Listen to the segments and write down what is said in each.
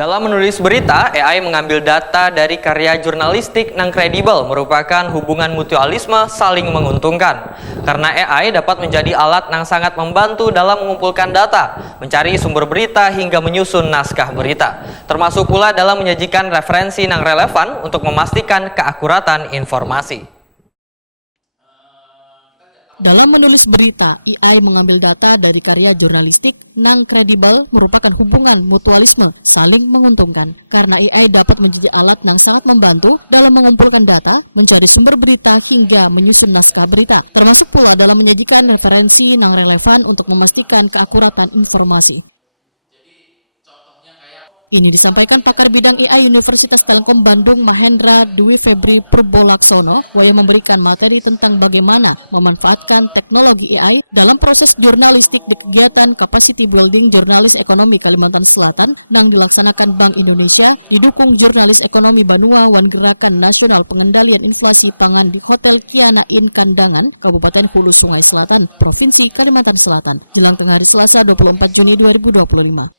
Dalam menulis berita, AI mengambil data dari karya jurnalistik yang kredibel merupakan hubungan mutualisme saling menguntungkan. Karena AI dapat menjadi alat yang sangat membantu dalam mengumpulkan data, mencari sumber berita hingga menyusun naskah berita. Termasuk pula dalam menyajikan referensi yang relevan untuk memastikan keakuratan informasi. Dalam menulis berita, AI mengambil data dari karya jurnalistik yang kredibel merupakan hubungan mutualisme saling menguntungkan. Karena AI dapat menjadi alat yang sangat membantu dalam mengumpulkan data, mencari sumber berita hingga menyusun naskah berita. Termasuk pula dalam menyajikan referensi yang relevan untuk memastikan keakuratan informasi. Ini disampaikan pakar bidang AI Universitas Telkom Bandung Mahendra Dwi Febri Purbolaksono yang memberikan materi tentang bagaimana memanfaatkan teknologi AI dalam proses jurnalistik di kegiatan Capacity Building Jurnalis Ekonomi Kalimantan Selatan yang dilaksanakan Bank Indonesia didukung Jurnalis Ekonomi Banua Wan Gerakan Nasional Pengendalian Inflasi Pangan di Hotel Kiana Inn Kandangan, Kabupaten Hulu Sungai Selatan, Provinsi Kalimantan Selatan, jelang tengah hari Selasa 24 Juni 2025.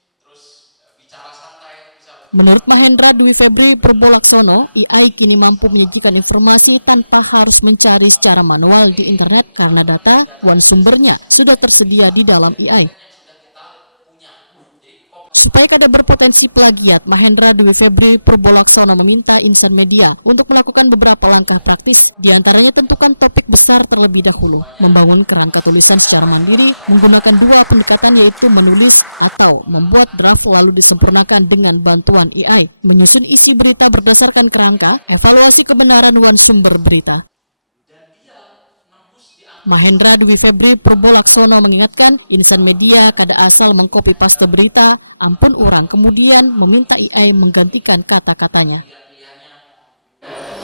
Menurut Mahendra Dwi Febri Purbolaksono, AI kini mampu menyajikan informasi tanpa harus mencari secara manual di internet karena data sumbernya sudah tersedia di dalam AI. Supaya kada berpotensi plagiat, Mahendra Dwi Febri Purbolaksono meminta insan media untuk melakukan beberapa langkah praktis, diantaranya tentukan topik besar terlebih dahulu, membangun kerangka tulisan secara mandiri, menggunakan dua pendekatan yaitu menulis atau membuat draft lalu disempurnakan dengan bantuan AI, menyusun isi berita berdasarkan kerangka, evaluasi kebenaran sumber berita. Mahendra Dwi Febri Purbolaksono mengingatkan insan media kada asal mengcopy paste berita, ampun orang kemudian meminta AI menggantikan kata-katanya.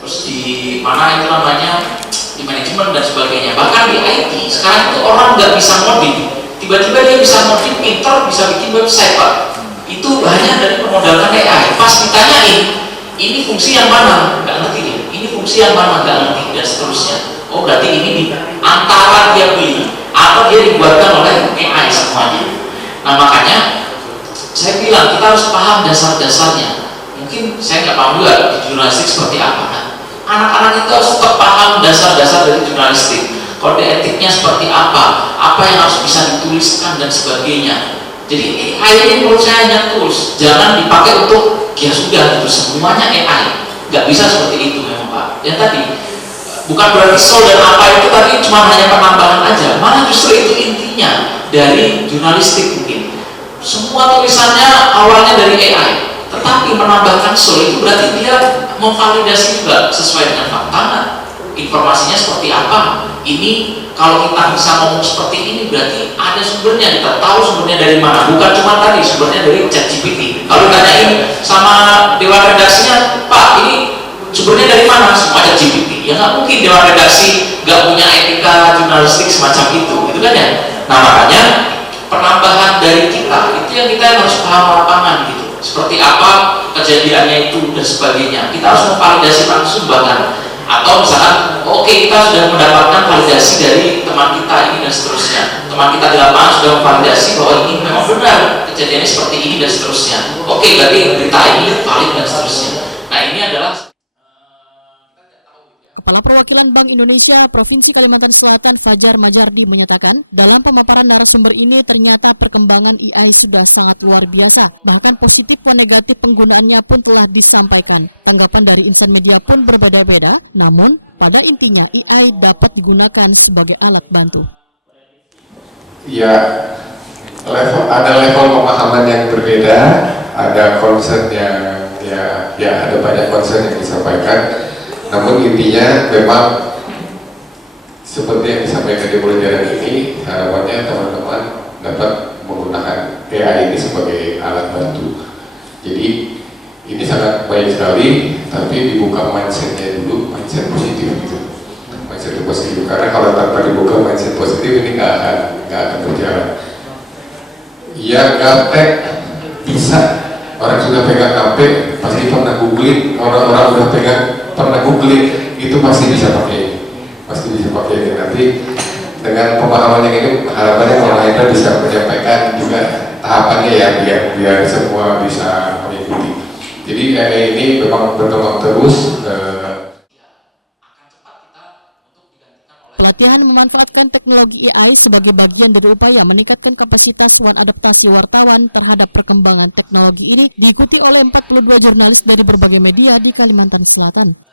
Terus di mana itu namanya, di manajemen dan sebagainya. Bahkan di IT sekarang itu orang nggak bisa modif, tiba-tiba dia bisa modif, pinter bisa bikin website Pak. Itu hanya dari pemodalkan AI. Pas ditanyain, ini fungsi yang mana? Nggak ngerti ya. Ini fungsi yang mana? Nggak ngerti dan seterusnya. Oh berarti ini di antara dia beli atau dia dibuatkan oleh AI semuanya. Nah makanya saya bilang kita harus paham dasar-dasarnya. Mungkin saya nggak paham juga di jurnalistik seperti apa. Nah, anak-anak itu harus tetap paham dasar-dasar dari jurnalistik. Kode etiknya seperti apa yang harus bisa dituliskan dan sebagainya. Jadi AI ini menurut saya hanya tools, jangan dipakai untuk ya sudah itu semuanya AI. Nggak bisa seperti itu memang Pak. Yang tadi bukan berarti soal dan apa itu tadi cuma hanya penambahan aja, malah justru itu intinya dari jurnalistik mungkin. Semua tulisannya awalnya dari AI, tetapi menambahkan soal itu berarti dia memvalidasi juga sesuai dengan fakta. Informasinya seperti apa? Ini kalau kita bisa ngomong seperti ini berarti ada sumbernya, kita tahu sumbernya dari mana. Bukan cuma tadi sumbernya dari ChatGPT. Kalau tanyain sama dewan redaksinya, Pak ini sumbernya dari mana? Semua ChatGPT. Ya nggak mungkin dewan redaksi nggak punya etika jurnalistik semacam itu kan ya. Nah makanya penambahan dari kita itu yang kita harus paham lapangan gitu. Seperti apa kejadiannya itu dan sebagainya. Kita harus memvalidasi langsung bahkan. Atau misalkan oke, kita sudah mendapatkan validasi dari teman kita ini dan seterusnya. Teman kita di lapangan sudah memvalidasi bahwa ini memang benar kejadiannya seperti ini dan seterusnya. Oke, berarti berita ini valid dan seterusnya. Nah ini adalah Kepala Perwakilan Bank Indonesia Provinsi Kalimantan Selatan Fajar Majardi menyatakan, dalam pemaparan narasumber ini ternyata perkembangan AI sudah sangat luar biasa. Bahkan positif dan negatif penggunaannya pun telah disampaikan. Tanggapan dari insan media pun berbeda-beda, namun pada intinya AI dapat digunakan sebagai alat bantu. Ya, ada level pemahaman yang berbeda, ada concern yang ya ada banyak concern yang disampaikan. Namun intinya memang seperti yang disampaikan di pelajaran ini, harapannya teman-teman dapat menggunakan AI ini sebagai alat bantu. Jadi ini sangat baik sekali, tapi dibuka mindsetnya dulu, mindset positif gitu. Mindset positif, karena kalau tanpa dibuka mindset positif ini nggak akan berjalan. Ya gaptek bisa, orang sudah pegang HP pasti pernah googling, orang-orang udah pernah googling itu pasti bisa pakai ini. Nanti dengan pemahaman yang ini harapannya Mahendra bisa menyampaikan juga tahapannya ya biar semua bisa mengikuti. AI ini memang berkembang terus. Pelatihan memanfaatkan teknologi AI sebagai bagian dari upaya meningkatkan kapasitas adaptasi wartawan terhadap perkembangan teknologi ini diikuti oleh 42 jurnalis dari berbagai media di Kalimantan Selatan.